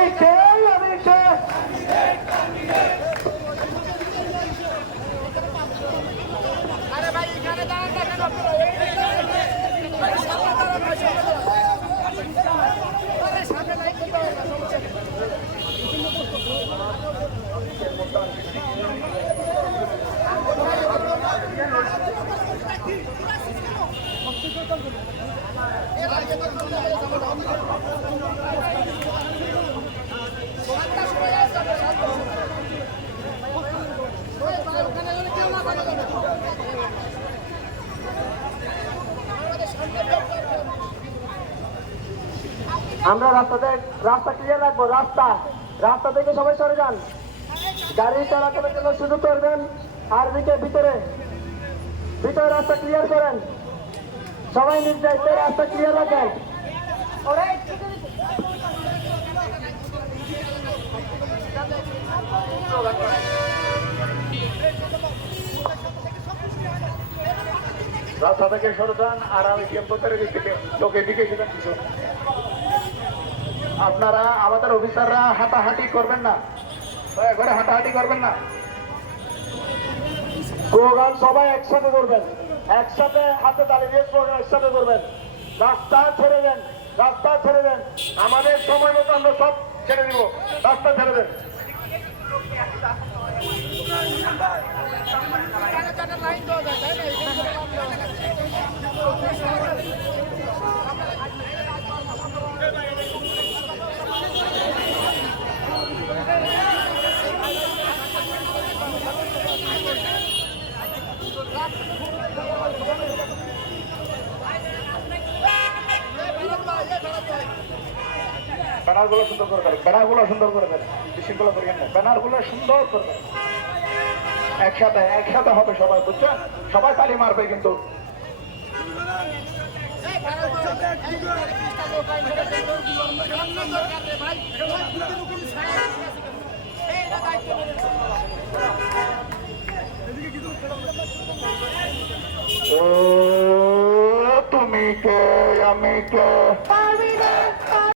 আমি কে আমি কে আমরা রাস্তা ক্লিয়ার রাখবো। রাস্তা থেকে সবাই সরে যান, গাড়ি চলাচলের জন্য সুযোগ করবেন। আর ভিতরে রাস্তা ক্লিয়ার করেন, সবাই নিজ দায়িত্বে রাস্তা ক্লিয়ার রাখেন। রাস্তা থেকে সরে যান, আর আমি লোকের দিকে কিছু আপনারা আমাদের অফিসাররা হাঁটাহাঁটি করবেন না, ঘরে হাঁটাহাঁটি করবেন না। স্লোগান সবাই একসাথে করবেন, একসাথে হাতে তালি দিয়ে স্লোগান একসাথে করবেন। রাস্তা ছেড়ে দেন, রাস্তা ছেড়ে দেন, আমাদের সময় মতো আমরা সব ছেড়ে দিব, রাস্তা ছেড়ে দেন। ব্যানারগুলো সুন্দর করবেন, ব্যানারগুলো সুন্দর করবেন, বিশৃঙ্খলা করবেন না, ব্যানারগুলো সুন্দর করবেন। একসাথে হবে সবাই, বুঝছেন? সবাই তালি মারবে কিন্তু। ও তুমি কে আমি কে